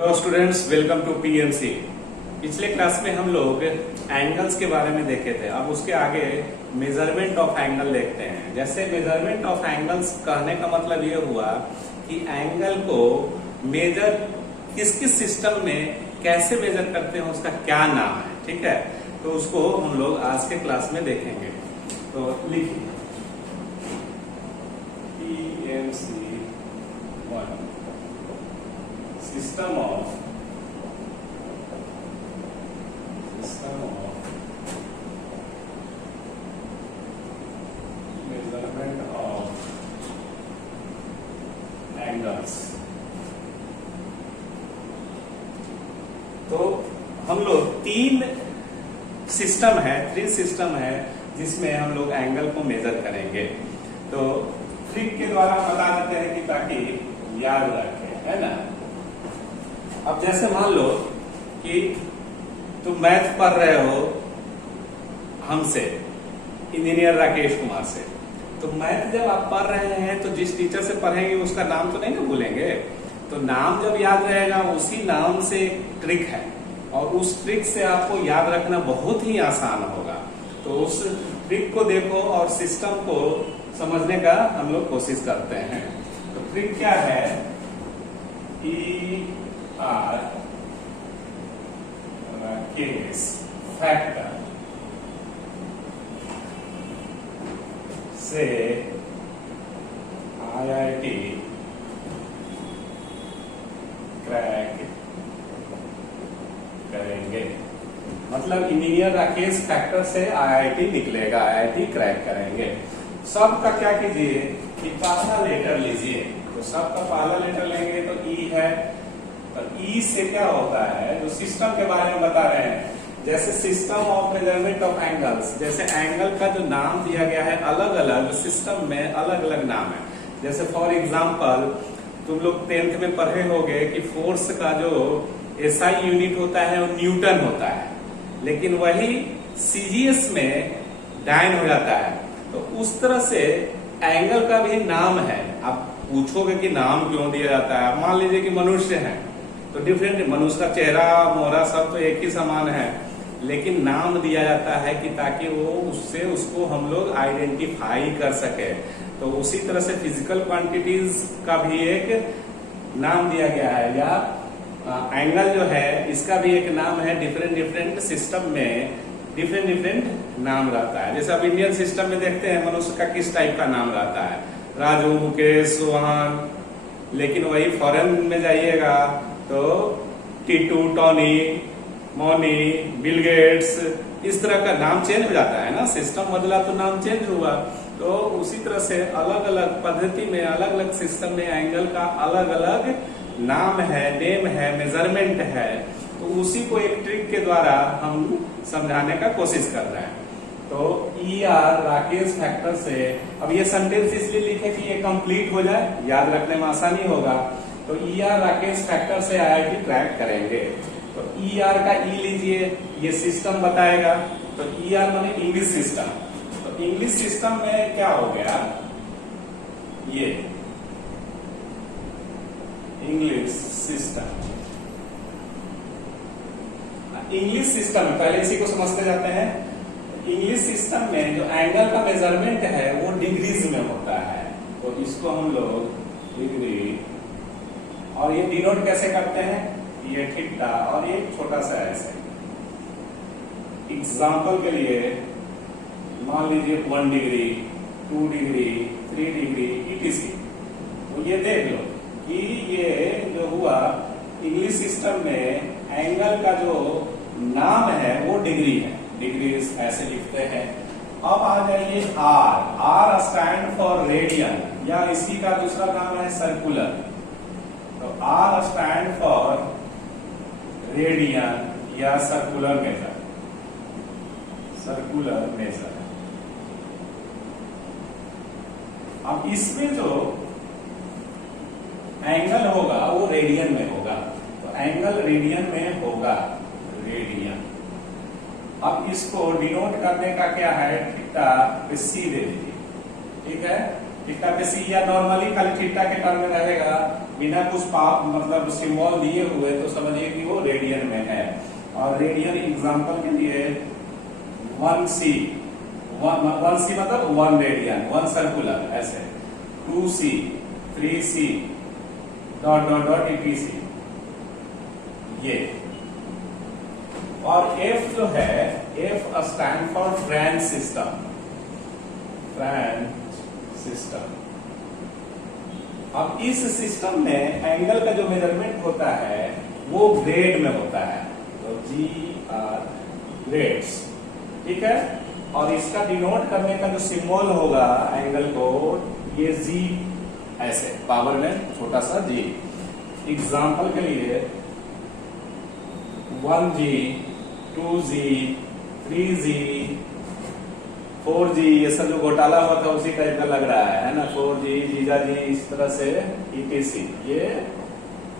Hello students, welcome to PNC. पिछले class में हम लोग एंगल्स के बारे में देखे थे। अब उसके आगे मेजरमेंट ऑफ एंगल देखते हैं। जैसे मेजरमेंट ऑफ एंगल्स कहने का मतलब ये हुआ कि एंगल को मेजर किस किस सिस्टम में कैसे मेजर करते हैं, उसका क्या नाम है। ठीक है, तो उसको हम लोग आज के क्लास में देखेंगे। तो लिखिए PNC 1 system of measurement of angles। तो हम लोग तीन सिस्टम है जिसमें हम लोग एंगल को मेजर करेंगे। तो ट्रिक के द्वारा बता देते हैं कि ताकि याद रखें, है ना। अब जैसे मान लो कि तुम मैथ पढ़ रहे हो हमसे, इंजीनियर राकेश कुमार से। तो मैथ जब आप पढ़ रहे हैं तो जिस टीचर से पढ़ेंगे उसका नाम तो नहीं ना भूलेंगे। तो नाम जब याद रहेगा, उसी नाम से एक ट्रिक है और उस ट्रिक से आपको याद रखना बहुत ही आसान होगा। तो उस ट्रिक को देखो और सिस्टम को समझने का हम लोग कोशिश करते हैं। तो ट्रिक क्या है? केस फैक्टर से आईआईटी क्रैक करेंगे। मतलब इंजीनियर राकेश फैक्टर से आईआईटी निकलेगा, आईआईटी क्रैक करेंगे। सबका क्या कीजिए कि पहला लेटर लीजिए। तो सबका पहला लेटर लेंगे तो ई है। तो ई से क्या होता है, जो सिस्टम के बारे में बता रहे हैं, जैसे system of measurement of angles. जैसे एंगल का जो नाम दिया गया है अलग अलग सिस्टम में अलग अलग नाम है। जैसे फॉर एग्जांपल तुम लोग 10th में पढ़े होंगे कि फोर्स का जो एसआई यूनिट होता है वो न्यूटन होता है, लेकिन वही सीजीएस में डायन हो जाता है। तो उस तरह से एंगल का भी नाम है। आप पूछोगे कि नाम क्यों दिया जाता है। मान लीजिए कि मनुष्य है तो डिफरेंट, मनुष्य का चेहरा मोहरा सब तो एक ही समान है, लेकिन नाम दिया जाता है कि ताकि वो उससे उसको हम लोग आइडेंटिफाई कर सके। तो उसी तरह से फिजिकल क्वांटिटीज का भी एक नाम दिया गया है, या एंगल जो है इसका भी एक नाम है। डिफरेंट सिस्टम में डिफरेंट नाम रहता है। जैसे अब इंडियन सिस्टम में देखते हैं मनुष्य का किस टाइप का नाम रहता है, राजू, मुकेश, सोहन। लेकिन वही फॉरेन में जाइएगा तो Titu, Tony, Moni, Bill Gates, इस तरह का नाम चेंज हो जाता है ना। सिस्टम बदला तो नाम चेंज हुआ। तो उसी तरह से अलग अलग पद्धति में अलग अलग सिस्टम में एंगल का अलग अलग नाम है, नेम है, मेजरमेंट है। तो उसी को एक ट्रिक के द्वारा हम समझाने का कोशिश कर रहे हैं। तो ER राकेश फैक्टर से, अब ये सेंटेंस इसलिए लिखे कि ये कंप्लीट हो जाए, याद रखने में आसानी होगा। तो ER राकेश फैक्टर से आईआईटी क्रैक करेंगे। तो ER का E लीजिए, ये सिस्टम बताएगा। तो ER माने इंग्लिश सिस्टम। तो इंग्लिश सिस्टम में क्या हो गया, ये इंग्लिश सिस्टम। इंग्लिश सिस्टम पहले इसी को समझते जाते हैं। इंग्लिश सिस्टम में जो एंगल का मेजरमेंट है वो डिग्रीज में होता है। तो इसको हम लोग डिग्री, और ये डिनोट कैसे करते हैं, ये थीटा और ये छोटा सा ऐसे। एग्जाम्पल के लिए मान लीजिए 1 डिग्री, 2 डिग्री, 3 डिग्री etc। तो ये देख लो कि ये जो हुआ इंग्लिश सिस्टम में एंगल का जो नाम है वो डिग्री है। डिग्री ऐसे लिखते हैं। अब आ जाइए R स्टैंड फॉर रेडियन, या इसी का दूसरा नाम है सर्कुलर। तो R स्टैंड फॉर रेडियन या सर्कुलर मेजर। अब इसमें जो एंगल होगा वो रेडियन में होगा। तो एंगल रेडियन में होगा, रेडियन। अब इसको डिनोट करने का क्या है, थीटा पे सी दे दीजिए। ठीक है, थीटा पे सी, या नॉर्मली खाली थीटा के टर्म में रहेगा बिना कुछ मतलब सिंबल दिए हुए तो समझिए कि वो रेडियन में है। और रेडियन एग्जांपल के लिए 1c, 1c मतलब 1 रेडियन, 1 सर्कुलर, ऐसे 2c, 3c dot dot dot etc ये। और F जो है, F stand for French system, French system. अब इस सिस्टम में एंगल का जो मेजरमेंट होता है वो ग्रेड में होता है, तो GR ग्रेड्स, ठीक है। और इसका डिनोट करने का जो सिंबल होगा एंगल को, ये G, ऐसे पावर में छोटा सा G। एग्जाम्पल के लिए 1G, 2G, 3G, 4G, ये सब जो घोटाला हुआ था उसी टाइप का लग रहा है ना, 4G, जीजा जी, इस तरह से etc, ये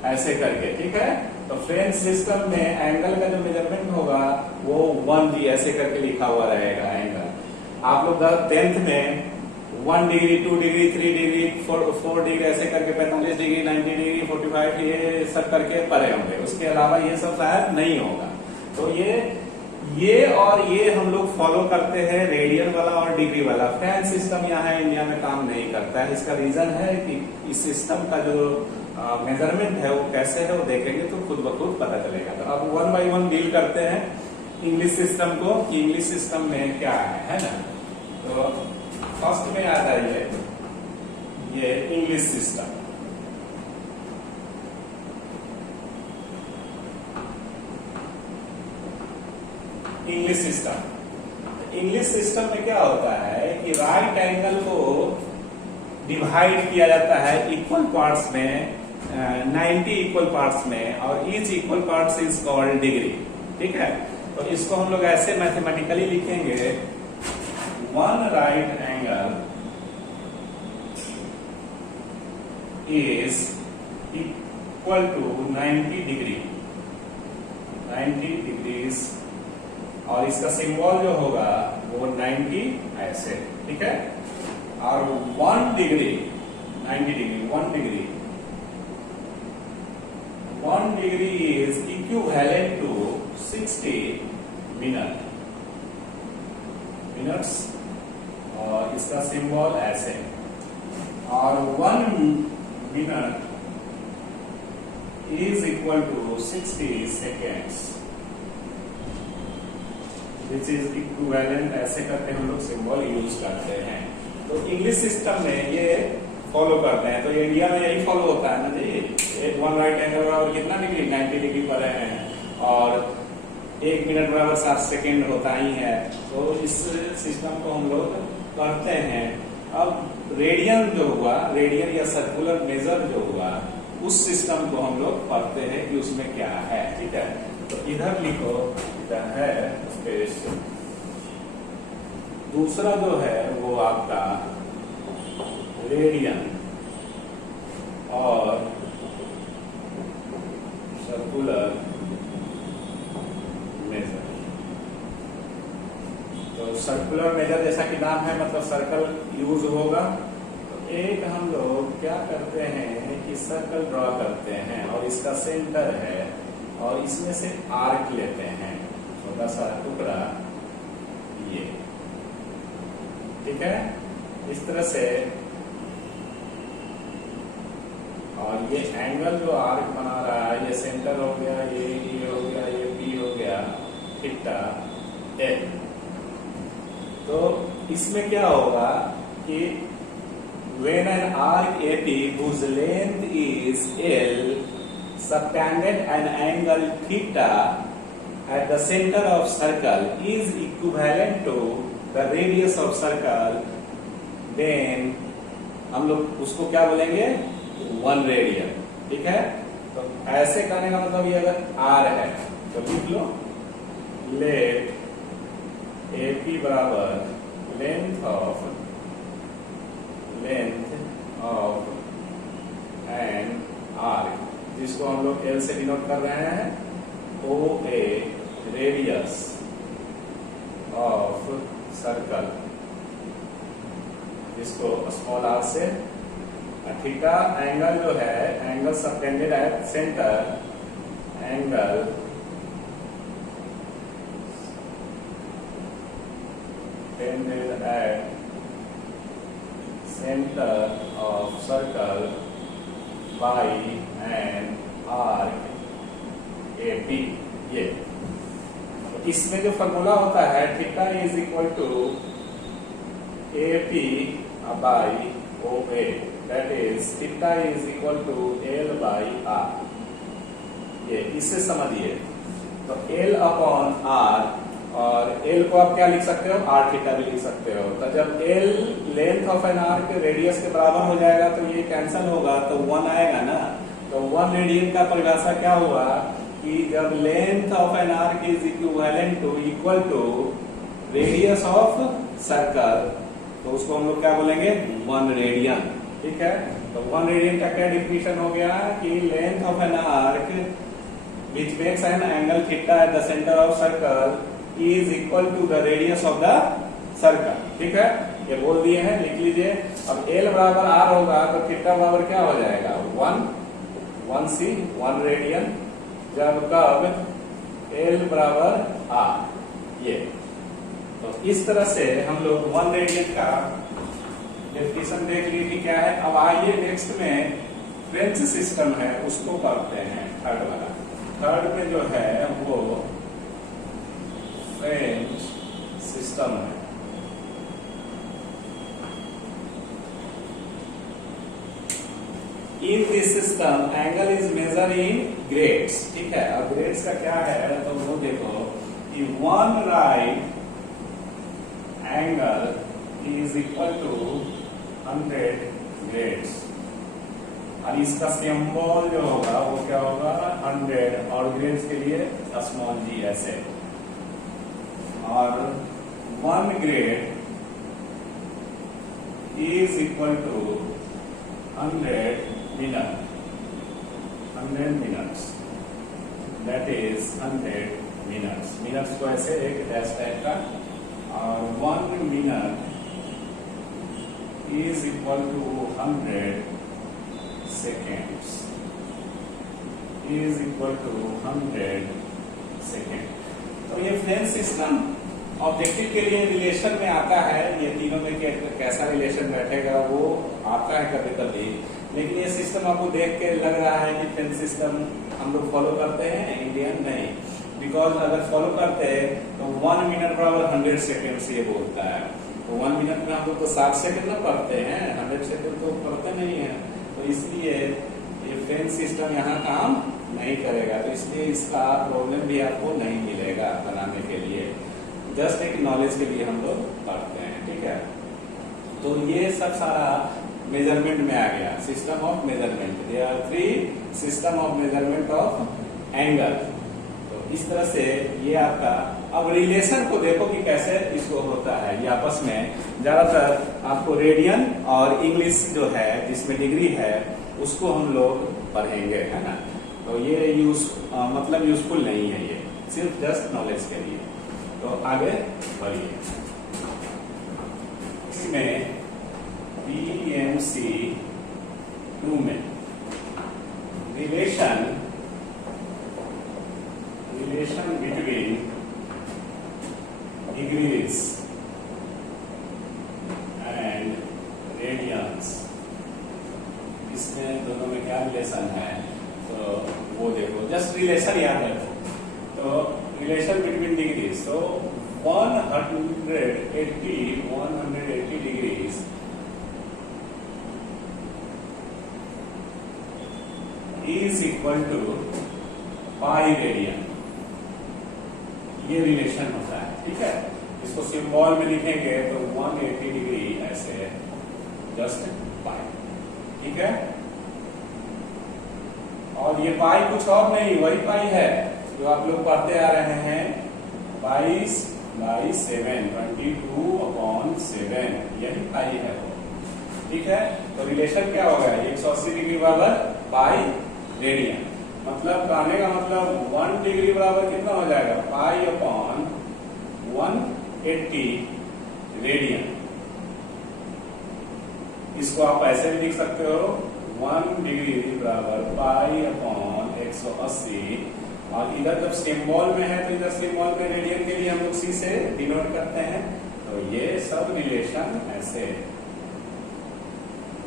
ऐसे करके, ठीक है। तो फ्रेंच सिस्टम में एंगल का जो मेजरमेंट होगा वो 1G ऐसे करके लिखा हुआ रहेगा एंगल। आप लोग 10th में 1 डिग्री, 2 डिग्री, 3 डिग्री, 4 डिग्री ऐसे करके 45 डिग्री, 90 डिग्री, 45, ये सब करके पढ़े होंगे। उसके अलावा ये सब शायद नहीं होगा। तो ये और ये हम लोग फॉलो करते हैं, रेडियन वाला और डिग्री वाला। फ्रेंच सिस्टम यहाँ इंडिया में काम नहीं करता है। इसका रीजन है कि इस सिस्टम का जो मेजरमेंट है वो कैसे है वो देखेंगे तो खुद ब खुद पता चलेगा। तो अब 1 बाय 1 डील करते हैं इंग्लिश सिस्टम को, कि इंग्लिश सिस्टम में क्या है ना। तो फर्स्ट में आ जाइए, ये English system. English system, English system में क्या होता है कि राइट एंगल को डिवाइड किया जाता है इक्वल पार्ट्स में, 90 इक्वल पार्ट्स में, और each equal parts is called degree, ठीक है। तो इसको हम लोग ऐसे मैथमेटिकली लिखेंगे, one right angle is equal to 90 degree, 90 degrees, और इसका सिंबल जो होगा वो 90 ऐसे, ठीक है। और 1 degree, 90 degree, 1 degree, 1 degree is equivalent to 60 minutes, और इसका सिंबल ऐसे। और 1 minute is equal to 60 seconds, which is equivalent, ऐसे करके हम लोग सिंबल यूज करते हैं। तो इंग्लिश सिस्टम में ये फॉलो करते हैं। तो इंडिया में यही फॉलो होता है ना जी, एक 1 राइट एंगल बराबर कितना डिग्री, 90 डिग्री पर है, और 1 मिनट बराबर 60 सेकेंड होता ही है। तो इस सिस्टम को हम लोग करते हैं। अब रेडियन जो हुआ, रेडियन या सर्कुलर मेजर जो हुआ, उस सिस्टम को हम लोग पढ़ते हैं कि उसमें क्या है, ठीक है। तो इधर लिखो, इधर है स्पेस। दूसरा जो है वो आपका रेडियन और सर्कुलर मेजर। तो सर्कुलर मेजर जैसा कि नाम है, मतलब सर्कल यूज होगा। तो एक हम लोग क्या करते हैं कि सर्कल ड्रॉ करते हैं, और इसका सेंटर है, और इसमें से आर्क लेते हैं, छोटा सा टुकड़ा, ये, ठीक है, इस तरह से। और ये एंगल जो आर्क बना रहा है, ये सेंटर हो गया, ये हो गया, ये पी हो गया, थीटा ए। तो इसमें क्या होगा कि when an arc AP whose length is L subtended an angle theta at the center of circle is equivalent to the radius of circle, then हम लोग उसको क्या बोलेंगे, 1 रेडियन, ठीक है। तो ऐसे करने का मतलब ये अगर R है तो लिख लो, लेट AP बराबर लेंथ ऑफ एन आर्क, जिसको हम लोग L से डिनोट कर रहे हैं, OA रेडियस ऑफ सर्कल, जिसको स्मॉल r से थीटा एंगल जो है, angle subtended at centre, angle tended at center of circle by an arc AP। ये इसमें जो फॉर्मूला होता है theta is equal to AP by OA, that is theta is equal to L by R। ये इससे समझिए, तो L upon R, और L को आप क्या लिख सकते हो, R थीटा भी लिख सकते हो। तो जब L length of an arc radius के बराबर हो जाएगा तो ये कैंसिल होगा, तो 1 आएगा ना। तो 1 रेडियन का परिभाषा क्या हुआ कि जब length of an arc is equivalent to equal to radius of circle, तो उसको हम लोग क्या बोलेंगे, 1 रेडियन। ठीक है, तो 1 रेडियन का क्या डिफिनेशन हो गया कि length of an arc which makes an angle theta at the center of circle is equal to the radius of the circle। ठीक है, ये बोल दिए हैं, लिख लीजिए। अब L बराबर R होगा तो थीटा बराबर क्या हो जाएगा, 1 C 1 रेडियन, जब कब L बराबर R। ये तो इस तरह से हम लोग 1 रेडियन का डेफिनेशन देख लिए कि क्या है। अब आइए नेक्स्ट में फ्रेंच सिस्टम है उसको करते हैं, थर्ड वाला। थर्ड में जो है वो फ्रेंच सिस्टम है। In this system angle is measure in grades. ठीक है, अब ग्रेड्स का क्या है, तो वो देखो कि 1 right angle is equal to 100 grades, और इसका सिंबल जो होगा वो क्या होगा, 100, और ग्रेड्स के लिए स्मॉल g ऐसे। और 1 grade is equal to 100 minutes, that is 100 minutes को ऐसे एक डैश टाइप का, और 1 minute is equal to 100 seconds is equal to 100 second. तो ये फ्रेंच सिस्टम ऑब्जेक्टिव के लिए रिलेशन में आता है, ये तीनों में कैसा रिलेशन बैठेगा वो आता है कभी कभी, लेकिन ये सिस्टम आपको देख के लग रहा है कि फ्रेंच सिस्टम हम लोग फॉलो करते हैं, इंडियन नहीं। बिकॉज अगर फॉलो करते तो 1 मिनट बराबर 100 सेकेंड ये बोलता है, तो 1 मिनट में हम लोग तो 60 सेकेंड ना पढ़ते हैं, 100 सेकेंड तो पढ़ते नहीं है, तो इसलिए ये फ्रेंच सिस्टम यहाँ काम नहीं करेगा। तो इसलिए इसका प्रॉब्लम भी आपको नहीं मिलेगा बनाने के लिए, जस्ट एक नॉलेज के लिए हम लोग पढ़ते हैं। ठीक है, तो ये सब सारा मेजरमेंट में आ गया, system of measurement. There are 3 system of measurement of angle. तो इस तरह से ये आपका, अब रिलेशन को देखो कि कैसे इसको होता है। ये आपस में ज्यादातर आपको रेडियन और इंग्लिश जो है जिसमें डिग्री है उसको हम लोग पढ़ेंगे, है ना। तो ये मतलब यूजफुल नहीं है, ये सिर्फ जस्ट नॉलेज के लिए। तो आगे बढ़िए, इसमें PMC 2 में relation between degrees and radians, इसमें दोनों में क्या रिलेशन है, तो वो देखो, जस्ट रिलेशन याद रखो। तो रिलेशन बिटवीन डिग्रीज, तो 180 degrees is equal to pi radian, ये रिलेशन होता है। ठीक है, इसको सिंबल में लिखेंगे तो 180 डिग्री ऐसे, जस्ट पाई। ठीक है, और ये पाई कुछ और नहीं, वही पाई है जो आप लोग पढ़ते आ रहे हैं, 22/7, 22/7, यही पाई है वो। ठीक है, तो रिलेशन क्या होगा, 180 डिग्री बराबर पाई रेडियन, मतलब कहने का मतलब 1 डिग्री बराबर कितना हो जाएगा, पाई/180 रेडियन। इसको आप ऐसे भी लिख सकते हो 1 डिग्री बराबर पाई अपॉन 180, और इधर जब सिंबल में है तो इधर सिंबल में रेडियन के लिए हम लोग सी से डिनोट करते हैं, तो ये सब रिलेशन ऐसे,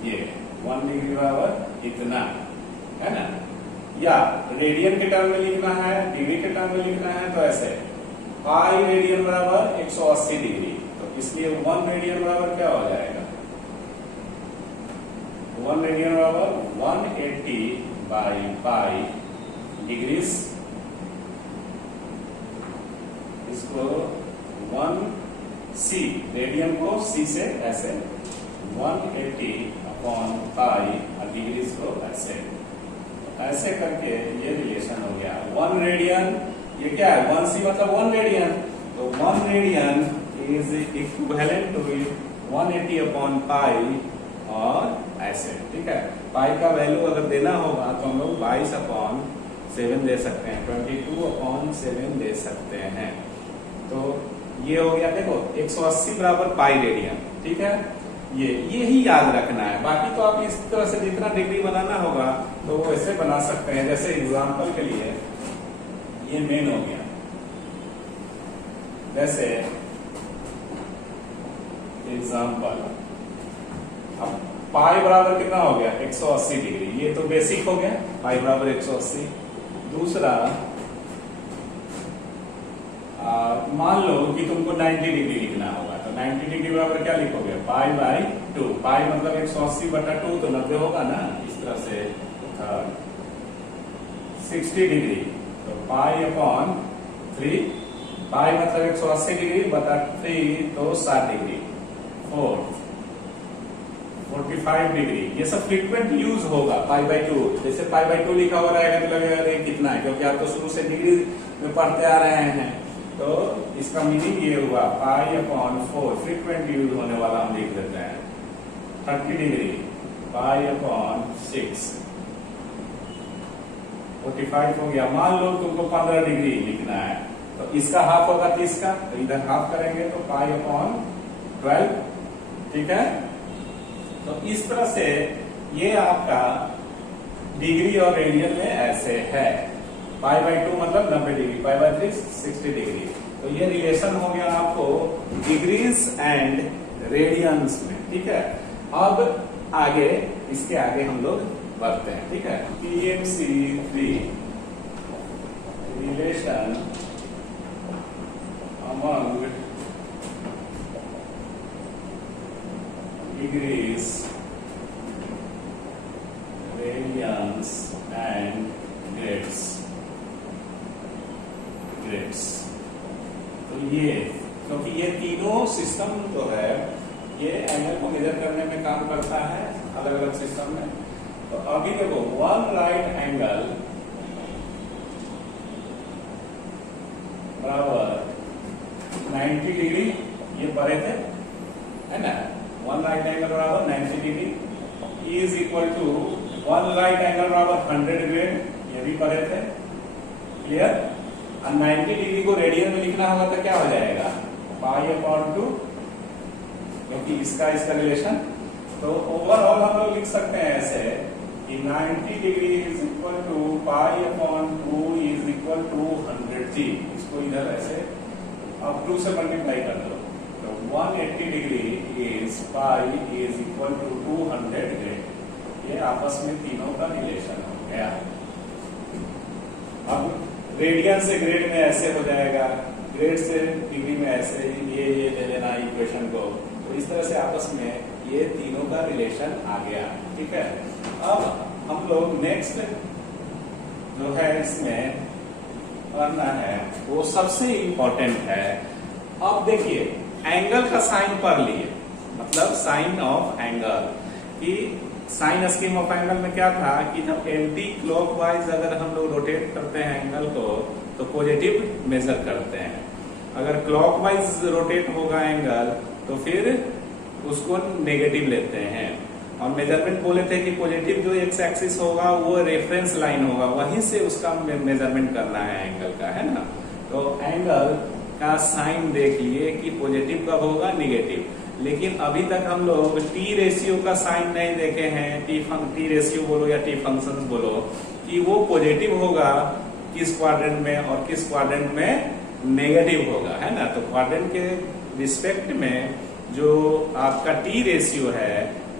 ये 1 डिग्री बराबर इतना है ना, या रेडियन के टर्म में लिखना है, डिग्री के टर्म में लिखना है तो ऐसे पाई रेडियन बराबर 180 डिग्री, तो इसलिए 1 रेडियन बराबर क्या हो जाएगा, 1 रेडियन बराबर 180 बाई पाई डिग्रीज, इसको 1 सी, रेडियन को सी से ऐसे 180 अपॉन पाई और डिग्रीज को ऐसे, ऐसे करके ये रिलेशन हो गया 1 रेडियन, ये क्या है 1 सी मतलब 1 रेडियन, तो 1 radian is equivalent to 180 upon pi और ऐसे, ठीक है। पाई का वैल्यू अगर देना होगा तो हम लोग 22 अपॉन 7 दे सकते हैं, 22 अपॉन 7 दे सकते हैं, तो ये हो गया देखो 180 बराबर पाई रेडियन, ठीक है। ये ही याद रखना है, बाकी तो आप इस तरह से जितना डिग्री बनाना होगा तो वो ऐसे बना सकते हैं, जैसे एग्जांपल के लिए ये मेन हो गया, जैसे एग्जांपल अब पाई बराबर कितना हो गया 180 डिग्री, ये तो बेसिक हो गया पाई बराबर 180। दूसरा मान लो कि तुमको 90 डिग्री लिखना होगा, तो 90 डिग्री बराबर क्या लिखोगे पाई बाई 2, पाई मतलब 180 बटा 2 तो 90 होगा ना, इस तरह से 60 डिग्री तो पाई अपॉन 3, पाई मतलब 180 डिग्री बटा 3 तो 60 डिग्री, 45 डिग्री, ये सब फ्रीक्वेंट यूज होगा पाई बाई 2, जैसे पाई बाई 2 लिखा हुआ रहेगा तो लगेगा कितना है, क्योंकि आप तो शुरू से डिग्री में पढ़ते आ रहे हैं, तो इसका मीनिंग ये हुआ पाई अपॉन 4, फ्रीक्वेंट यूज होने वाला हम लिख देते हैं 30 डिग्री पाई अपॉन 6, 45 हो गया। मान लो तुमको 15 डिग्री लिखना है तो इसका हाफ होगा 30 का, तो इधर हाफ करेंगे तो पाई अपॉन 12, ठीक है। तो इस तरह से ये आपका डिग्री और रेडियन में ऐसे है, पाई बाई 2 मतलब 90 डिग्री, पाई बाई 3 60 डिग्री, तो ये रिलेशन हो गया आपको डिग्रीज एंड रेडियंस में, ठीक है। अब आगे इसके आगे हम लोग बढ़ते हैं, ठीक है। PMC3 relation among degrees radians and grades, तो ये क्योंकि ये तीनों सिस्टम जो है ये एंगल को मेजर करने में काम करता है अलग अलग सिस्टम में। तो अभी देखो 1 राइट एंगल बराबर 90 डिग्री, ये पढ़े थे है ना, 1 राइट एंगल बराबर 90 degree is equal to 1 right angle बराबर 100 ग्रेड, ये भी पढ़े थे, क्लियर। और 90 डिग्री को रेडियन में लिखना होगा तो क्या हो जाएगा पाई अपॉन 2, क्योंकि इसका रिलेशन, तो ओवरऑल हम लोग लिख सकते हैं ऐसे कि 90 degree is equal to pi upon 2 is equal to 100G, इसको इधर ऐसे अब 2 से मल्टीप्लाई कर दो, तो 180 degree is pi is equal to 200 grade, ये आपस में तीनों का रिलेशन हो गया। अब रेडियन से ग्रेड में ऐसे हो जाएगा, ग्रेड से डिग्री में ऐसे, ये ले लेना इक्वेशन को, तो इस तरह से आपस में ये तीनों का रिलेशन आ गया, ठीक है। अब हम लोग नेक्स्ट जो है इसमें करना है वो सबसे इंपॉर्टेंट है। अब देखिए एंगल का साइन पढ़ लिए, मतलब साइन ऑफ एंगल, कि साइन स्कीम ऑफ एंगल में क्या था कि जब एंटी क्लॉकवाइज अगर हम लोग रोटेट करते हैं एंगल को तो पॉजिटिव मेजर करते हैं, अगर क्लॉकवाइज रोटेट होगा एंगल तो फिर उसको नेगेटिव लेते हैं। और मेजरमेंट बोले थे कि पॉजिटिव जो एक्स एक्सिस होगा वो रेफरेंस लाइन होगा, वहीं से उसका मेजरमेंट करना है एंगल का, है ना। तो एंगल का साइन देख लिए कि पॉजिटिव कब होगा, नेगेटिव। लेकिन अभी तक हम लोग टी रेशियो का साइन नहीं देखे हैं। टी रेशियो बोलो या टी फंक्शन बोलो कि वो पॉजिटिव होगा किस क्वाड्रेंट में और किस क्वाड्रेंट में नेगेटिव होगा, है ना। तो क्वाड्रेंट के रिस्पेक्ट में जो आपका टी रेशियो है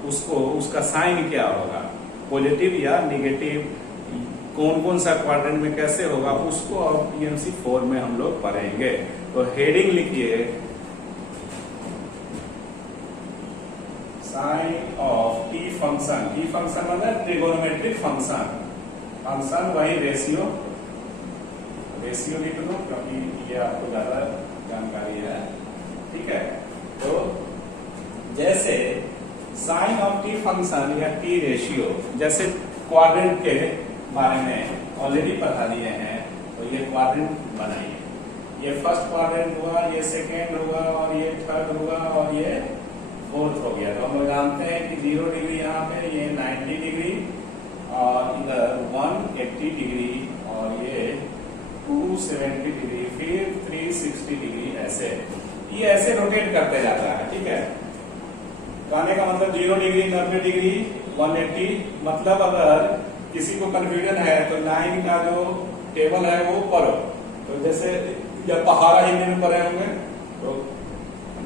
उसको उसका साइन क्या होगा, पॉजिटिव या नेगेटिव, कौन कौन सा क्वाड्रेंट में कैसे होगा, उसको अब पीएमसी 4 में हम लोग पढ़ेंगे। तो हेडिंग लिखिए sign of T function. T function मतलब ट्रिगोनोमेट्रिक फंक्शन। फंक्शन वही रेशियो लिख लो क्योंकि ये आपको ज्यादा जानकारी है, ठीक है। तो जैसे साइन ऑफ टी फंक्शन या टी रेशियो, जैसे क्वाड्रेंट के बारे में ऑलरेडी पढ़ा दिए हैं, तो ये क्वाड्रेंट बनाइए। ये फर्स्ट क्वाड्रेंट हुआ, ये सेकेंड हुआ, और ये थर्ड हुआ, और ये फोर्थ हो गया। तो हम लोग जानते हैं कि 0 डिग्री यहाँ पे, ये 90 डिग्री, और इधर 180 डिग्री, और ये 270 डिग्री, फिर 360 डिग्री, ऐसे रोटेट करते जाता है, ठीक है। कहने का मतलब 0 डिग्री, 90 डिग्री, 180, मतलब अगर किसी को कंफ्यूजन है तो 9 का जो टेबल है वो पढ़ो। तो जैसे जब पहाड़ा हिंदी में पढ़े होंगे तो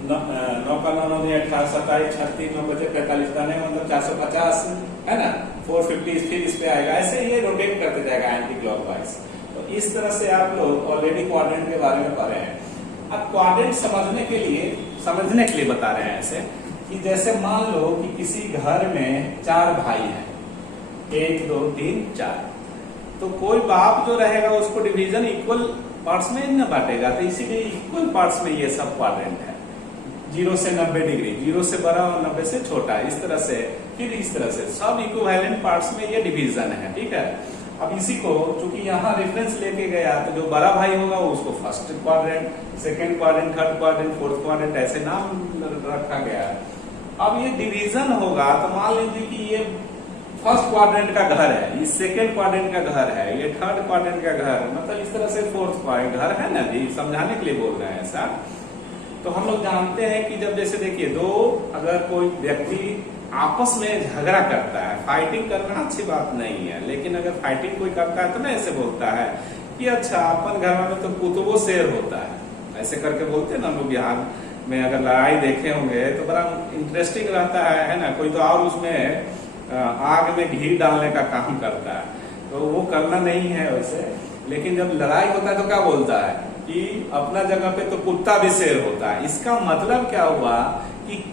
9 का 9 9 18 27 36 9 बजे 45 दाने, मतलब 450, है ना। 450 फिर इस पे आएगा, ऐसे ये रोटेट करते जाएगा एंटी क्लॉकवाइज। तो इस तरह से आप लोग ऑलरेडी क्वाड्रेंट के बारे में पढ़े हैं। अब क्वाड्रेंट समझने के लिए बता रहे हैं ऐसे कि जैसे मान लो कि किसी घर में 4 भाई हैं, 1 2 3 4, तो कोई बाप जो रहेगा उसको डिवीजन इक्वल पार्ट्स में न बांटेगा, तो इसीलिए इक्वल पार्ट्स में ये सब क्वाड्रेंट है। 0 से 90 डिग्री, 0 से बड़ा और 90 से छोटा, इस तरह से, फिर इस तरह से सब इक्विवेलेंट पार्ट्स में ये डिवीजन है, ठीक है। अब इसी को चूंकि यहाँ रेफरेंस लेके गया, तो जो बड़ा भाई होगा उसको first quadrant, second quadrant, third quadrant, fourth quadrant, ऐसे नाम रखा गया। अब ये डिवीजन होगा तो मान लीजिए कि ये फर्स्ट क्वाड्रेंट का घर है, ये सेकंड क्वाड्रेंट का घर है, ये थर्ड क्वाड्रेंट का घर, मतलब इस तरह से फोर्थ क्वाड्रेंट घर है ना जी, समझाने के लिए बोल रहे हैं ऐसा। तो हम लोग जानते हैं कि जब जैसे देखिए अगर कोई व्यक्ति आपस में झगड़ा करता है, फाइटिंग करना अच्छी बात नहीं है, लेकिन अगर फाइटिंग कोई करता है तो ना ऐसे बोलता है कि अच्छा अपन घर में तो कुतुबो शेर होता है, ऐसे करके बोलते हैं ना लोग। बिहार में अगर लड़ाई देखे होंगे तो बड़ा इंटरेस्टिंग रहता है ना। कोई तो और उसमें आग में घी डालने का काम करता है, तो वो करना नहीं है वैसे। लेकिन जब लड़ाई होता है तो क्या बोलता है कि अपना जगह पे तो कुत्ता भी शेर होता है। इसका मतलब क्या हुआ कि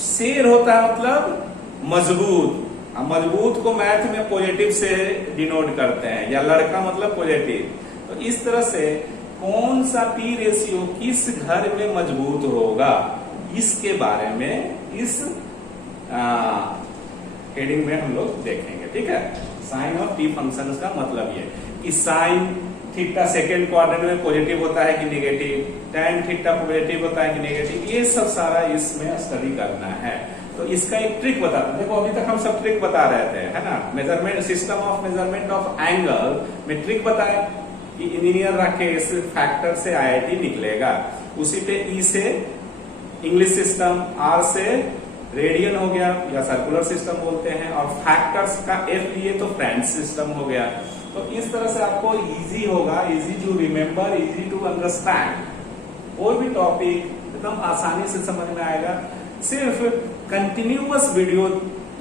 शेर होता है मतलब मजबूत, मजबूत को मैथ में पॉजिटिव से डिनोट करते हैं, या लड़का मतलब पॉजिटिव। तो इस तरह से कौन सा टी रेशियो किस घर में मजबूत होगा, इसके बारे में इस हेडिंग में हम लोग देखेंगे, ठीक है। साइन ऑफ टी फंक्शन का मतलब ये कि साइन थीटा सेकेंड क्वाड्रेंट में पॉजिटिव होता है कि नेगेटिव, tan थीटा पॉजिटिव होता है कि नेगेटिव, ये सब सारा इसमें स्टडी करना है। तो इसका एक ट्रिक बताते हैं। देखो अभी तक हम सब ट्रिक बता रहे थे, है ना। Measurement, system of measurement of angle में ट्रिक बताया कि इंजीनियर राकेश फैक्टर से आईआईटी निकलेगा, उसी पे ई से इंग्लिश सिस्टम, आर से रेडियन हो गया या सर्कुलर सिस्टम बोलते हैं, और फैक्टर्स का एफ लिए तो फ्रेंच सिस्टम हो गया। तो इस तरह से आपको इजी होगा, easy to remember, easy to understand. कोई भी टॉपिक एकदम आसानी से समझ में आएगा, सिर्फ कंटिन्यूअस वीडियो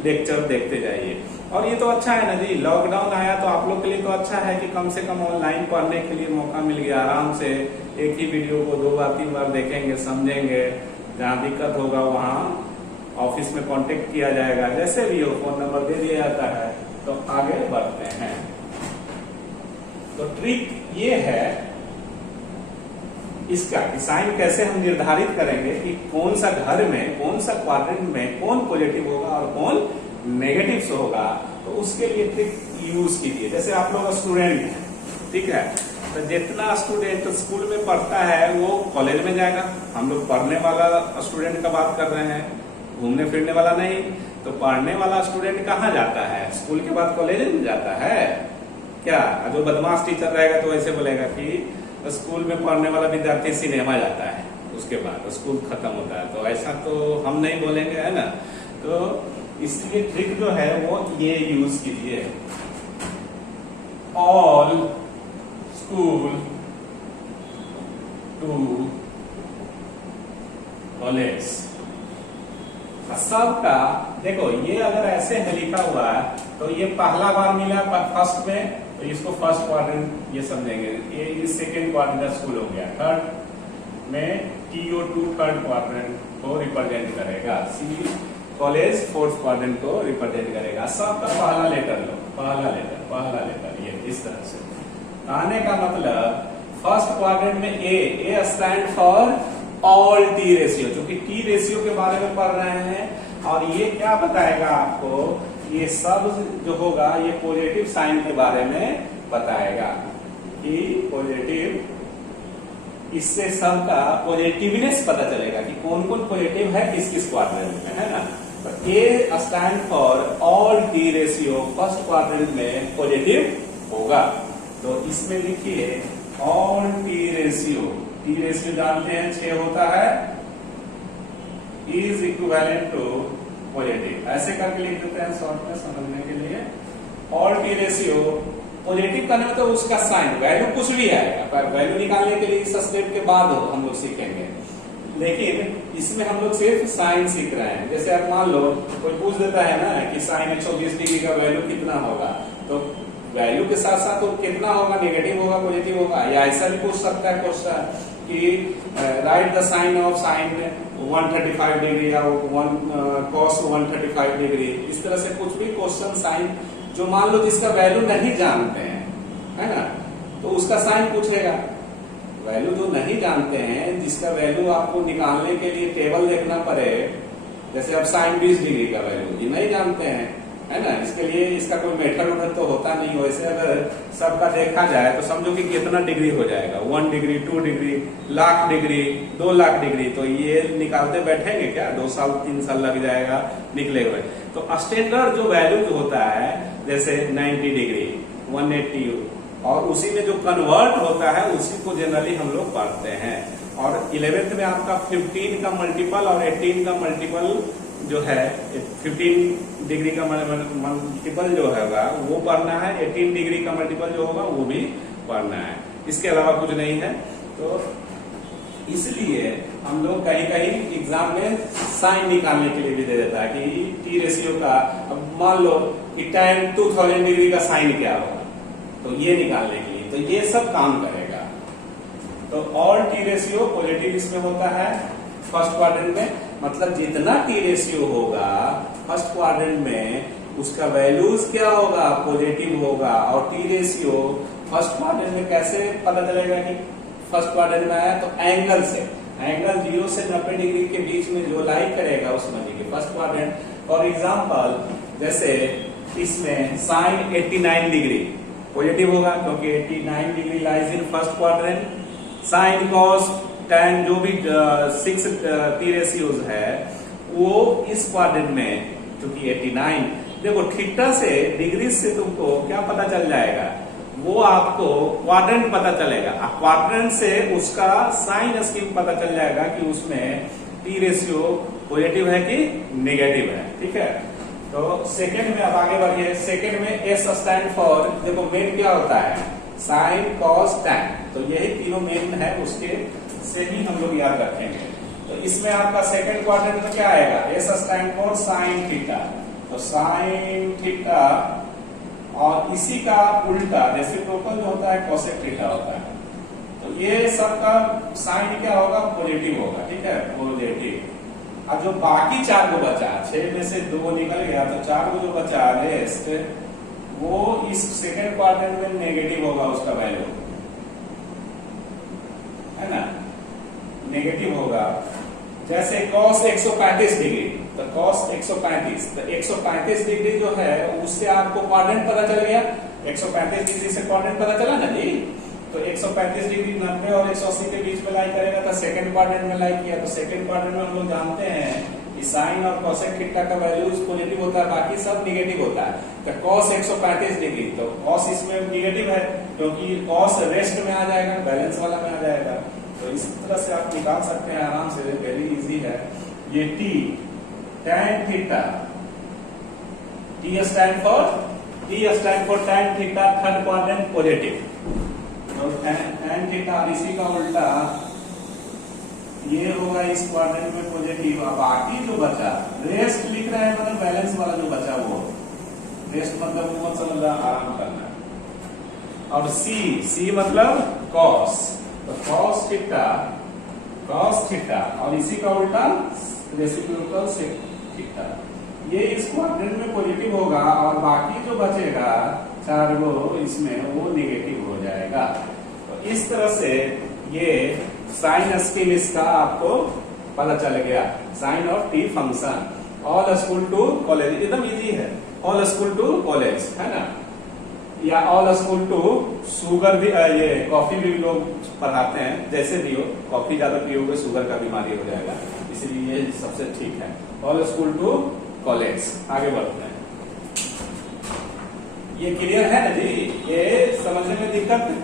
लेक्चर देखते जाइए। और ये तो अच्छा है ना जी, लॉकडाउन आया तो आप लोग के लिए तो अच्छा है कि कम से कम ऑनलाइन पढ़ने के लिए मौका मिल गया। आराम से एक ही वीडियो को 2 बार 3 बार देखेंगे, समझेंगे, जहाँ दिक्कत होगा वहाँ ऑफिस में कांटेक्ट किया जाएगा, जैसे भी हो फोन नंबर दे दिया जाता है। तो आगे बढ़ते हैं। तो ट्रिक ये है इसका कि साइन कैसे हम निर्धारित करेंगे कि कौन सा घर में, कौन सा क्वाड्रेंट में कौन पॉजिटिव होगा और कौन नेगेटिव होगा। तो उसके लिए ट्रिक यूज कीजिए। जैसे आप लोग स्टूडेंट हैं, ठीक है, तो जितना स्टूडेंट स्कूल में पढ़ता है वो कॉलेज में जाएगा। हम लोग पढ़ने वाला स्टूडेंट का बात कर रहे हैं, घूमने फिरने वाला नहीं। तो पढ़ने वाला स्टूडेंट कहाँ जाता है? स्कूल के बाद कॉलेज में जाता है क्या? जो बदमाश टीचर रहेगा तो ऐसे बोलेगा कि स्कूल में पढ़ने वाला विद्यार्थी सिनेमा जाता है, उसके बाद स्कूल खत्म होता है, तो ऐसा तो हम नहीं बोलेंगे, है ना। तो इसलिए ट्रिक जो है वो ये यूज कीजिए, ऑल स्कूल टू कॉलेज। सबका देखो, ये अगर ऐसे है लिखा हुआ है तो ये पहला बार मिला फर्स्ट में, तो इसको फर्स्ट क्वाड्रेंट ये समझेंगे, ये सेकेंड क्वाड्रेंट स्कूल हो गया। थर्ड में TO2 थर्ड क्वाड्रेंट को रिप्रेजेंट करेगा, सी कॉलेज फोर्थ क्वाड्रेंट को रिप्रेजेंट करेगा। सबका पहला लेटर लो, पहला लेटर ये इस तरह से आने का मतलब फर्स्ट क्वाड्रेंट में A stand for all T ratio, क्योंकि टी रेशियो के बारे में पढ़ रहे हैं। और ये क्या बताएगा आपको, ये सब जो होगा ये पॉजिटिव साइन के बारे में बताएगा कि पॉजिटिव, इससे सबका पॉजिटिवनेस पता चलेगा कि कौन कौन पॉजिटिव है किस किस क्वाड्रेंट में, है ना। तो A stand for all T ratio first quadrant में पॉजिटिव होगा। तो इसमें लिखिए ऑल टी रेशियो जानते हैं 6 होता है, इज इक्विवेलेंट टू पॉजिटिव, ऐसे करके लिख देते हैं शॉर्ट में समझने के लिए। ऑल टी रेशियो पॉजिटिव करने में तो उसका साइन वैल्यू कुछ भी आएगा, पर वैल्यू निकालने के लिए इस स्टेप के बाद हम लोग सीखेंगे, लेकिन इसमें हम लोग सिर्फ साइन सीख रहे हैं। जैसे आप मान लो कोई पूछ देता है ना कि साइन 120 डिग्री का वैल्यू कितना होगा, तो वैल्यू के साथ साथ तो कितना होगा, नेगेटिव होगा पॉजिटिव होगा, या ऐसा भी पूछ सकता है क्वेश्चन कि write the sign of sine 135 degree या cos 135 डिग्री, इस तरह से कुछ भी क्वेश्चन साइन जो मान लो जिसका वैल्यू नहीं जानते हैं, है ना, तो उसका साइन पूछेगा। वैल्यू जो नहीं जानते हैं, जिसका वैल्यू आपको निकालने के लिए टेबल देखना पड़े, जैसे अब साइन 20 डिग्री का वैल्यू ये नहीं जानते हैं, है ना, इसके लिए इसका कोई मेथड तो होता नहीं। वैसे अगर सबका देखा जाए तो समझो कि कितना डिग्री हो जाएगा, 1 degree 2 degree, lakh degree, 2 lakh degree, तो ये निकालते बैठेंगे क्या, 2 साल 3 साल लग जाएगा निकले हुए। तो स्टैंडर्ड जो वैल्यू जो होता है जैसे 90 डिग्री 180, और उसी में जो कन्वर्ट होता है उसी को जनरली हम लोग पढ़ते हैं। और 11th में आपका 15 का मल्टीपल और 18 का मल्टीपल जो है, 15 डिग्री का मल्टीपल जो होगा वो पढ़ना है, 18 डिग्री का मल्टीपल जो होगा वो भी पढ़ना है, इसके अलावा कुछ नहीं है। तो इसलिए हम लोग कहीं कहीं एग्जाम में साइन निकालने के लिए भी दे देता है कि टी रेशियो का, अब मान लो कि tan 2000 डिग्री का साइन क्या होगा, तो ये निकालने के लिए, तो ये सब काम करेगा। तो ऑल टी रेशियो पॉजिटिव इसमें होता है फर्स्ट क्वाड्रेंट में, मतलब जितना टी रेशियो होगा फर्स्ट क्वाड्रेंट में उसका वैल्यूज क्या होगा, पॉजिटिव होगा। और टी रेशियो फर्स्ट क्वाड्रेंट में कैसे पता चलेगा कि फर्स्ट क्वाड्रेंट में आया, तो एंगल से, एंगल 0 से 90 डिग्री के बीच में जो लाई करेगा उस समझिए कि फर्स्ट क्वाड्रेंट। फॉर एग्जाम्पल जैसे इसमें साइन 89 डिग्री पॉजिटिव होगा क्योंकि 89 degree lies in first quadrant. Sine cos tan जो भी 6 टी रेशियोज है वो इस क्वाड्रेंट में, क्योंकि 89, देखो थीटा से डिग्री से तुमको क्या पता चल जाएगा, वो आपको क्वाड्रेंट पता चलेगा, क्वाड्रेंट से उसका साइन स्कीम पता चल जाएगा कि उसमें टी रेशियो पॉजिटिव है कि नेगेटिव है, ठीक है। तो सेकेंड में अब आगे बढ़िए, सेकेंड में एस स्टैंड फॉर, देखो मेन क्या होता है, साइन कॉस टैन, तो यही तीनों मेन है, उसके से ही हम लोग याद रखेंगे। तो इसमें आपका सेकंड क्वाड्रेंट में क्या आएगा, S stand for sine theta, तो साइन थीटा, और इसी का उल्टा रेसिप्रोकल जो होता है कोसेक थीटा होता है। तो ये सबका साइन क्या होगा, पॉजिटिव होगा, ठीक है, पॉजिटिव। अब जो बाकी 4 को बचा, 6 में से 2 निकल गया, तो 4 को जो बचा रेस्ट, वो इस सेकंड क्वाड्रेंट में नेगेटिव होगा, उसका वैल्यू, है ना, नेगेटिव होगा। जैसे cos 135 डिग्री, तो cos 135, तो 135 डिग्री जो है उससे आपको क्वाड्रेंट पता चल गया, 135 डिग्री से क्वाड्रेंट पता चला ना जी। तो 135 डिग्री 90 और 180 के बीच में लाई करेगा, तो सेकंड क्वाड्रेंट में लाई किया। तो सेकंड क्वाड्रेंट में हम लोग जानते हैं कि साइन और कोसेक थीटा का वैल्यूज पॉजिटिव होता है, बाकी सब निगेटिव होता है। तो cos 135 डिग्री, तो cos इसमें निगेटिव है क्योंकि cos रेस्ट में आ जाएगा, बैलेंस वाला में आ जाएगा। तो इस तरह से आप निकाल सकते हैं आराम से, वेरी इजी है। ये T tan theta, T stand for tan theta third quadrant positive, तो tan थीटा, इसी का उल्टा ये होगा इस क्वाड्रेंट में पॉजिटिव। अब बाकी जो बचा रेस्ट लिख रहे हैं, मतलब बैलेंस वाला जो बचा वो रेस्ट, मतलब वो मतलब आराम करना है। और सी मतलब कॉस, तो कॉस थीटा और इसी का उल्टा रेसिप्रोकल सेक थीटा। ये इस क्वाड्रेंट में पॉजिटिव होगा और बाकी जो बचेगा चार गो इसमें वो नेगेटिव हो जाएगा। तो इस तरह से ये साइन स्कीम इसका आपको पता चल गया। Sign of T function, all school to college, एकदम इजी है। ऑल स्कूल टू कॉलेज है ना, या ऑल स्कूल टू शुगर भी, ये कॉफी भी लोग पढ़ाते हैं, जैसे भी हो, कॉफी ज्यादा पियोगे शुगर का बीमारी हो जाएगा, इसलिए ये सबसे ठीक है। All school to college. आगे बढ़ते हैं। ये क्लियर है ना जी, ये समझने में दिक्कत है?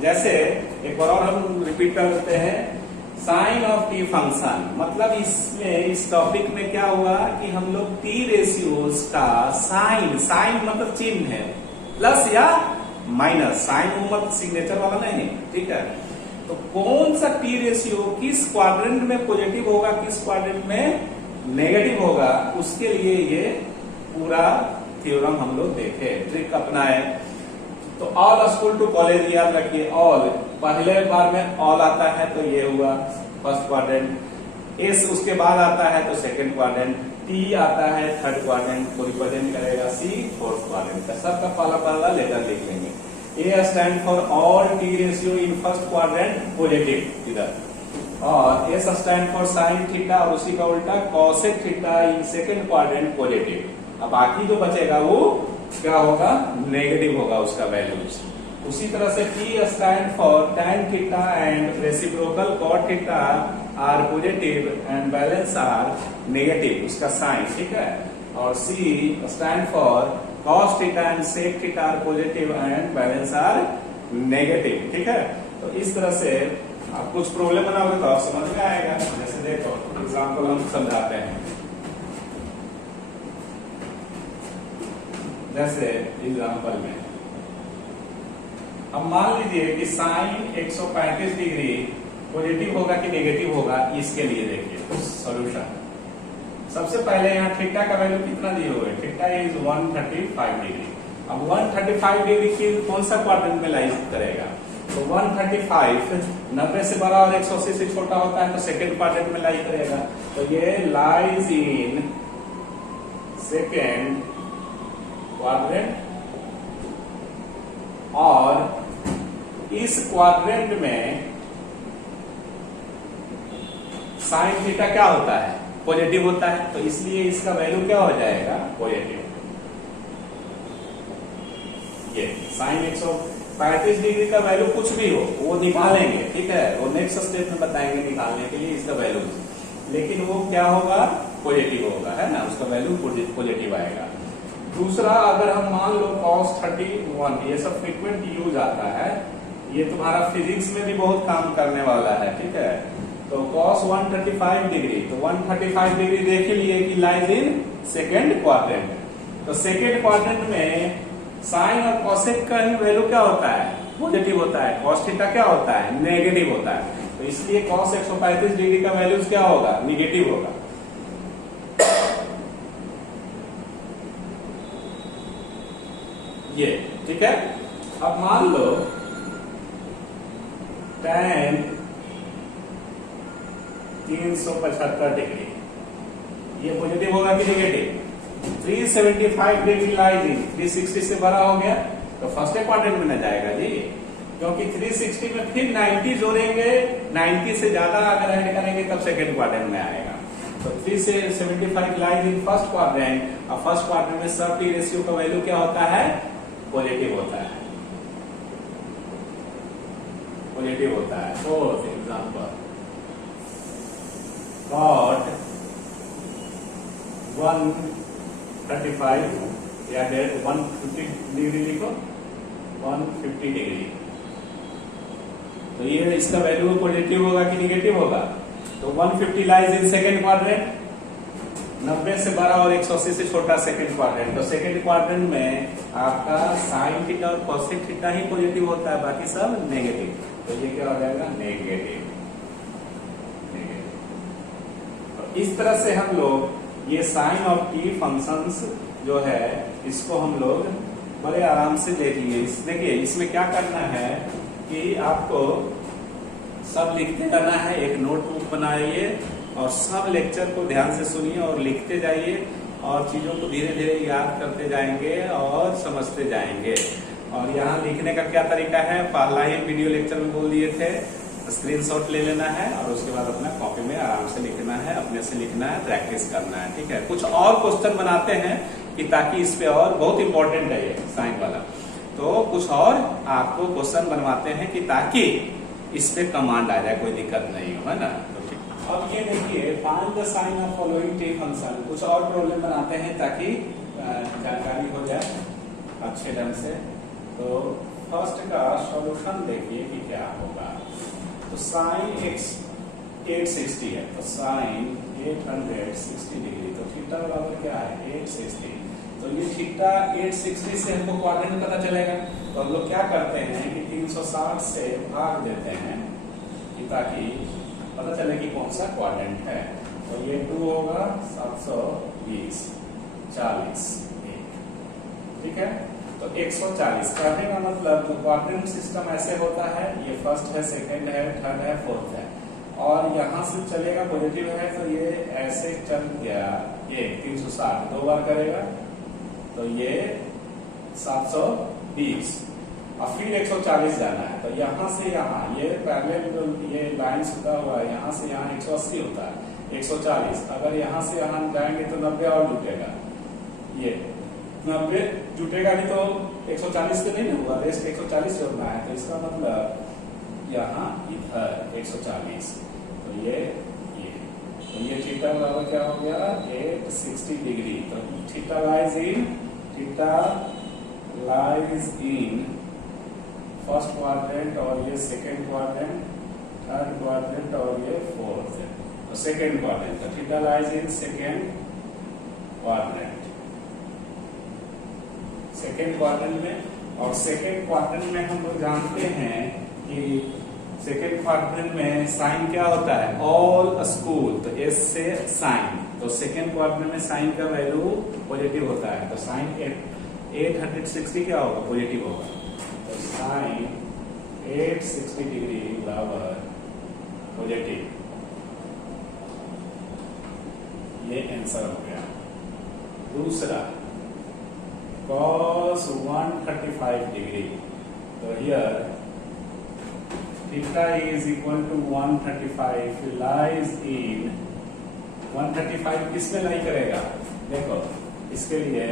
जैसे एक बार और हम रिपीट कर देते हैं, साइन ऑफ टी फंक्शन, मतलब इसमें इस टॉपिक में क्या हुआ कि हम लोग टी रेशियोज का साइन मतलब चिन्ह है, प्लस या माइनस, साइन मतलब सिग्नेचर वाला नहीं, ठीक है। तो कौन सा टी रेशियो किस क्वाड्रेंट में पॉजिटिव होगा, किस क्वाड्रेंट में नेगेटिव होगा, उसके लिए ये पूरा थ्योरम हम लोग देखे, ट्रिक अपनाए। तो ऑल स्कूल टू कॉलेज याद रखिए, ऑल पहले बार में ऑल आता है तो ये हुआ फर्स्ट क्वाड्रेंट, एस उसके बाद आता है तो सेकंड क्वाड्रेंट, टी आता है थर्ड क्वाड्रेंट को रिप्रेजेंट करेगा, सी फोर्थ क्वाड्रेंट का। सबका पहला लेटर लिख लेंगे। A stand for all T ratio in first quadrant positive इधर, और S stand for sine theta और उसी का उल्टा cosec theta in second quadrant positive. अब बाकी जो बचेगा वो क्या होगा, नेगेटिव होगा उसका वैल्यूज। उसी तरह से T stand for tan theta and reciprocal cot theta are positive and balance are negative, उसका साइन, ठीक है। और C stand for cos theta and sec theta are positive and balance are negative, ठीक है। तो इस तरह से आप कुछ प्रॉब्लम बनाओगे तो समझ में आएगा। जैसे देखो एग्जाम्पल हम समझाते हैं, जैसे एग्जाम्पल में अब मान लीजिए कि साइन 135 डिग्री पॉजिटिव होगा कि नेगेटिव होगा, इसके लिए देखिए सॉल्यूशन। सबसे पहले यहाँ थीटा का वैल्यू कितना दिए हुए, थीटा इज 135 डिग्री। अब 135 डिग्री की कौन सा क्वाड्रेंट में लाइज करेगा, तो 135 90 से बड़ा और 180 से छोटा होता है तो सेकेंड क्वाड्रेंट में लाई करेगा। तो ये लाइज इन सेकेंड क्वाड्रेंट, और इस क्वाड्रेंट में साइन थीटा क्या होता है, पॉजिटिव होता है, तो इसलिए इसका वैल्यू क्या हो जाएगा, पॉजिटिव। ये साइन 135 डिग्री का वैल्यू कुछ भी हो वो निकालेंगे, ठीक है, वो नेक्स्ट स्टेप में बताएंगे निकालने के लिए इसका वैल्यू, लेकिन वो क्या होगा, पॉजिटिव होगा, है ना, उसका वैल्यू पॉजिटिव आएगा। दूसरा, अगर हम मान लो cos 31, ये सब फ्रीक्वेंट यूज आता है, ये तुम्हारा फिजिक्स में भी बहुत काम करने वाला है, ठीक है। तो cos 135 डिग्री, तो 135 डिग्री देख ही लिए कि लाइज इन सेकेंड क्वाड्रेंट। तो सेकेंड क्वाड्रेंट में साइन और कॉसेक का ही वैल्यू क्या होता है, पॉजिटिव होता है, cos थीटा क्या होता है, नेगेटिव होता है। तो इसलिए cos 135 डिग्री का वैल्यू क्या होगा, निगेटिव होगा। ये ठीक है। अब मान लो tan 375 डिग्री, ये पॉजिटिव होगा कि नेगेटिव। 375 डिग्री लाइज इन 360 से बड़ा हो गया तो फर्स्ट क्वाड्रेंट में न जाएगा जी, क्योंकि 360 में फिर 90 जोड़ेंगे, 90 से ज्यादा अगर ऐड करेंगे तब सेकेंड क्वाड्रेंट में आएगा। तो 375 लाइज इन फर्स्ट क्वाड्रेंट, और फर्स्ट क्वाड्रेंट में सब टी रेशियो का वैल्यू क्या होता है, पॉजिटिव होता है, पॉजिटिव होता है। फोर्थ एग्जांपल, cot 135 या 150 डिग्री लिखो, 150 डिग्री तो ये इसका वैल्यू पॉजिटिव होगा कि निगेटिव होगा? तो 150 लाइज इन सेकेंड क्वाड्रेंट, 90 से बड़ा और 180 से छोटा सेकेंड क्वाड्रेंट। तो सेकेंड क्वाड्रेंट में आपका साइन थीटा और कोसेक थीटा ही पॉजिटिव होता है, बाकी सब नेगेटिव। तो ये क्या हो जाएगा? नेगेटिव। तो इस तरह से हम लोग ये साइन ऑफ टी फंक्शंस जो है इसको हम लोग बड़े आराम से देख लिए। देखिए इसमें क्या करना है कि आपको सब लिखते जाना है, एक नोटबुक बनाइए और सब लेक्चर को ध्यान से सुनिए और लिखते जाइए और चीजों को धीरे धीरे याद करते जाएंगे और समझते जाएंगे। और यहाँ लिखने का क्या तरीका है, पहला ही वीडियो लेक्चर में बोल दिए थे, स्क्रीनशॉट ले लेना है और उसके बाद अपना कॉपी में आराम से लिखना है, अपने से लिखना है, प्रैक्टिस करना है। ठीक है, कुछ और क्वेश्चन बनाते हैं कि ताकि इस पे और बहुत इंपॉर्टेंट है ये साइन वाला, तो कुछ और आपको क्वेश्चन बनवाते हैं कि ताकि इस पे कमांड आ जाए, कोई दिक्कत नहीं हो, है ना। तो ठीक, अब ये देखिए find the sign of following T function, कुछ और प्रॉब्लम बनाते हैं ताकि जानकारी हो जाए अच्छे ढंग से। तो फर्स्ट का सॉल्यूशन देखिए कि क्या होगा। तो साइन x 860 है, तो साइन 860 डिग्री, तो थीटा बराबर क्या है? 860। तो ये थीटा 860 से हमको क्वाड्रेंट पता चलेगा, तो हम लोग क्या करते हैं कि 360 से भाग देते हैं कि ताकि पता चले कि कौन सा क्वाड्रेंट है। तो ये 2 होगा 720 40, ठीक है। तो 140 करने का मतलब क्वाड्रेंट सिस्टम ऐसे होता है, ये फर्स्ट है, सेकंड है, थर्ड है, फोर्थ है, और यहां से चलेगा पॉजिटिव है तो ये ऐसे चल गया, ये 360 2 बार करेगा तो ये 720 और फिर 140 जाना है। तो यहाँ से यहाँ ये पैरेलल ये लाइन सीधा हुआ है, यहाँ से यहाँ 180 होता है 140, अगर यहाँ से यहाँ जाएंगे तो 90 और जुटेगा, ये 90 जुटेगा नहीं तो 140 पे नहीं हुआ, रेस्ट 140 जोड़ना है। तो इसका मतलब यहाँ इधर 140, तो ये थीटा बराबर क्या हो गया? 860 डिग्री। तो theta lies in first quadrant और ये सेकेंड क्वाड्रेंट, थर्ड क्वाड्रेंट और ये फोर्थ। तो सेकेंड क्वाड्रेंट, तो theta lies in second quadrant, second quadrant में। और सेकेंड क्वाड्रेंट में हम लोग जानते हैं कि सेकेंड क्वाड्रेंट में साइन क्या होता है? ऑल स्कूल, तो एस से साइन, तो सेकेंड क्वाड्रेंट में साइन का वैल्यू पॉजिटिव होता है। तो साइन 860 क्या होगा? पॉजिटिव होगा। तो साइन 860 डिग्री बराबर पॉजिटिव, ये आंसर हो गया। दूसरा cos 135 डिग्री, तो here theta is equal to 135 lies in 135 किसमें लाई करेगा? देखो इसके लिए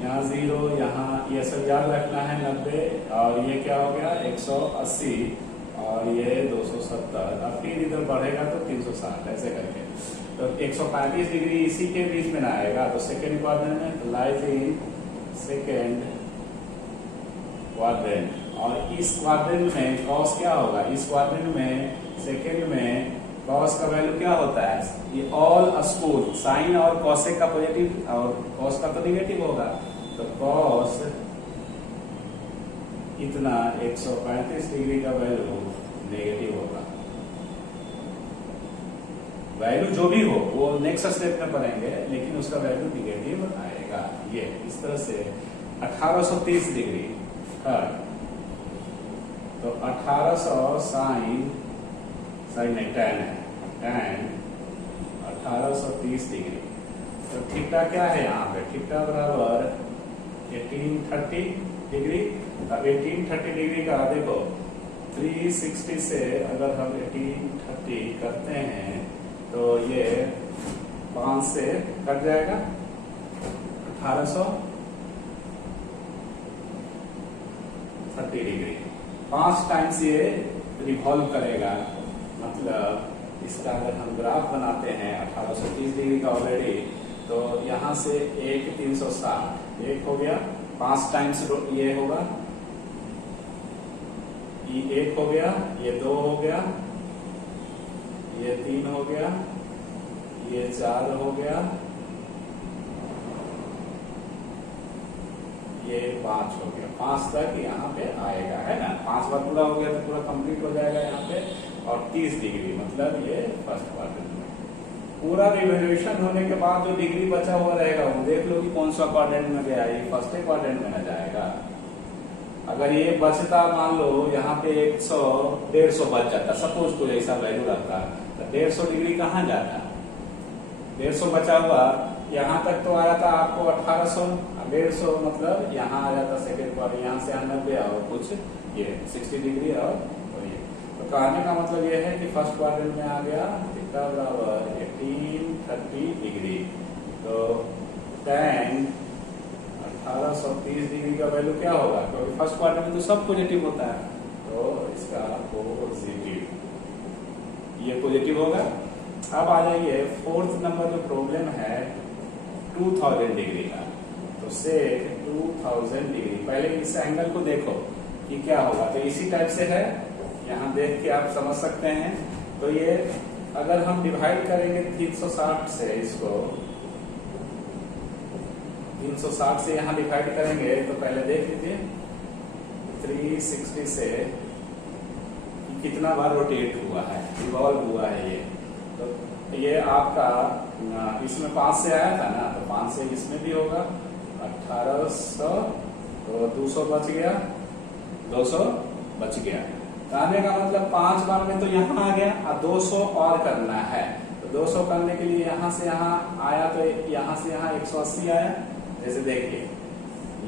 यहाँ 0, यहाँ ये सब याद रखना है 90, और ये क्या हो गया 180, और ये 270, अब फिर इधर बढ़ेगा तो 360, ऐसे करके। तो 135 डिग्री इसी के बीच में ना आएगा, तो सेकेंड क्वाड्रेंट में लाइज इन सेकेंड क्वाड्रेंट। और इस क्वाड्रेंट में कॉस क्या होगा? इस क्वाड्रेंट में सेकेंड में कॉस का वैल्यू क्या होता है? ये ऑल स्कूल, साइन और कॉसेक का पॉजिटिव और कॉस का तो निगेटिव होगा, तो कॉस इतना 135 डिग्री का वैल्यू नेगेटिव होगा। वैल्यू जो भी हो वो नेक्स्ट स्टेप में पढ़ेंगे, लेकिन उसका वैल्यू निगेटिव आएगा। ये इस तरह से 1830 डिग्री थर्ड, तो 1800 साइन नहीं tan है, tan 1830 डिग्री। तो थीटा क्या है यहाँ पे? थीटा बराबर 1830 डिग्री। अब 1830 डिग्री का देखो 360 से अगर हम 1830 करते हैं तो ये 5 से कट जाएगा 1830 डिग्री। 5 टाइम्स ये रिवॉल्व करेगा, मतलब इसका अगर हम ग्राफ बनाते हैं 1830 डिग्री का ऑलरेडी, तो यहाँ से 1 360 एक हो गया, 5 टाइम्स ये होगा, ये 1 हो गया, ये 2 हो गया, ये 3 हो गया, ये 4 हो गया, ये 5 हो गया। 5 तक यहाँ पे आएगा, है ना। 5 बार पूरा हो गया तो पूरा कंप्लीट हो जाएगा यहाँ पे। और 30 डिग्री मतलब ये फर्स्ट क्वाड्रेंट में। पूरा रिवोल्यूशन होने के बाद जो डिग्री बचा हुआ रहेगा वो देख लो कि कौन सा क्वाड्रेंट में गया, ये फर्स्ट क्वाड्रेंट में न जाएगा। अगर ये बचता, मान लो यहाँ पे 100 150 बच जाता, सपोज तो ऐसा वैल्यू रहता, तो 150 डिग्री कहाँ जाता, 150 बचा हुआ यहाँ तक तो आया था आपको 1800, 150 मतलब यहाँ आ जाता सेकेंड क्वाड्रेंट, यहाँ से 90 और कुछ ये 60 डिग्री और ये। तो कहने का मतलब ये है कि फर्स्ट क्वाड्रेंट में आ गया कितना बराबर 1830 डिग्री। तो tan 1830 डिग्री का वैल्यू क्या होगा, क्योंकि फर्स्ट क्वाड्रेंट में तो सब पॉजिटिव होता है, तो इसका पॉजिटिव, ये पॉजिटिव होगा। अब आ जाइए फोर्थ नंबर जो प्रॉब्लम है 2000 डिग्री का। तो से 2000 डिग्री, पहले इस एंगल को देखो कि क्या होगा। तो इसी टाइप से है, यहाँ देख के आप समझ सकते हैं। तो ये अगर हम डिवाइड करेंगे 360 से, इसको 360 से यहाँ डिवाइड करेंगे तो पहले देख लीजिए 360 से कितना बार रोटेट हुआ है, रिवॉल्व हुआ है ये। तो ये आपका इसमें 5 से आया था ना, तो 5 से इसमें भी होगा 1800, तो 200 बच गया, 200 बच गया। कहने का मतलब 5 बार में तो यहाँ आ गया, अब 200 और करना है। तो 200 करने के लिए यहाँ से यहाँ आया, तो यहाँ से यहाँ 180 आया। जैसे देखिए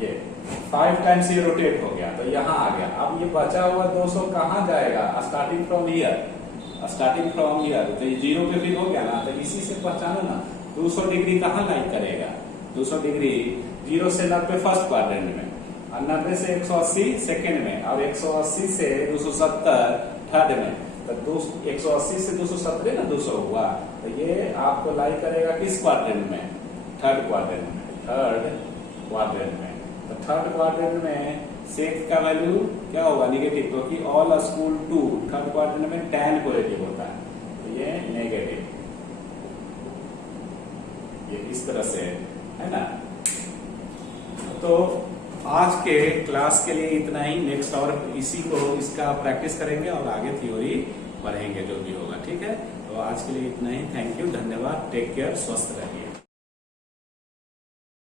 ये 5 टाइम्स ये रोटेट हो गया, तो यहाँ आ गया। अब ये बचा हुआ 200 कहाँ जाएगा, starting from here, starting from here, तो ये 0 पे फिर हो गया ना। तो इसी से पहचानो ना 200 डिग्री कहाँ लाइक करेगा, 200 डिग्री 0 से 90 फर्स्ट क्वाड्रेंट में, और 90 से 180 सेकेंड में, और 180 से 270 थर्ड में। तो 180 से 270 ना 200 हुआ, तो ये आपको लाइक करेगा किस क्वाड्रेंट में, थर्ड क्वाड्रेंट में, थर्ड क्वाड्रेंट में। तो थर्ड क्वाड्रेंट में सेक का वैल्यू क्या होगा, निगेटिव, क्योंकि all school to third quadrant में tan पॉजिटिव होता है, तो ये नेगेटिव, ये इस तरह से है ना। तो आज के क्लास के लिए इतना ही। नेक्स्ट और इसी को इसका प्रैक्टिस करेंगे और आगे थ्योरी पढ़ेंगे जो भी होगा, ठीक है। तो आज के लिए इतना ही। थैंक यू, धन्यवाद, टेक केयर, स्वस्थ रहिए।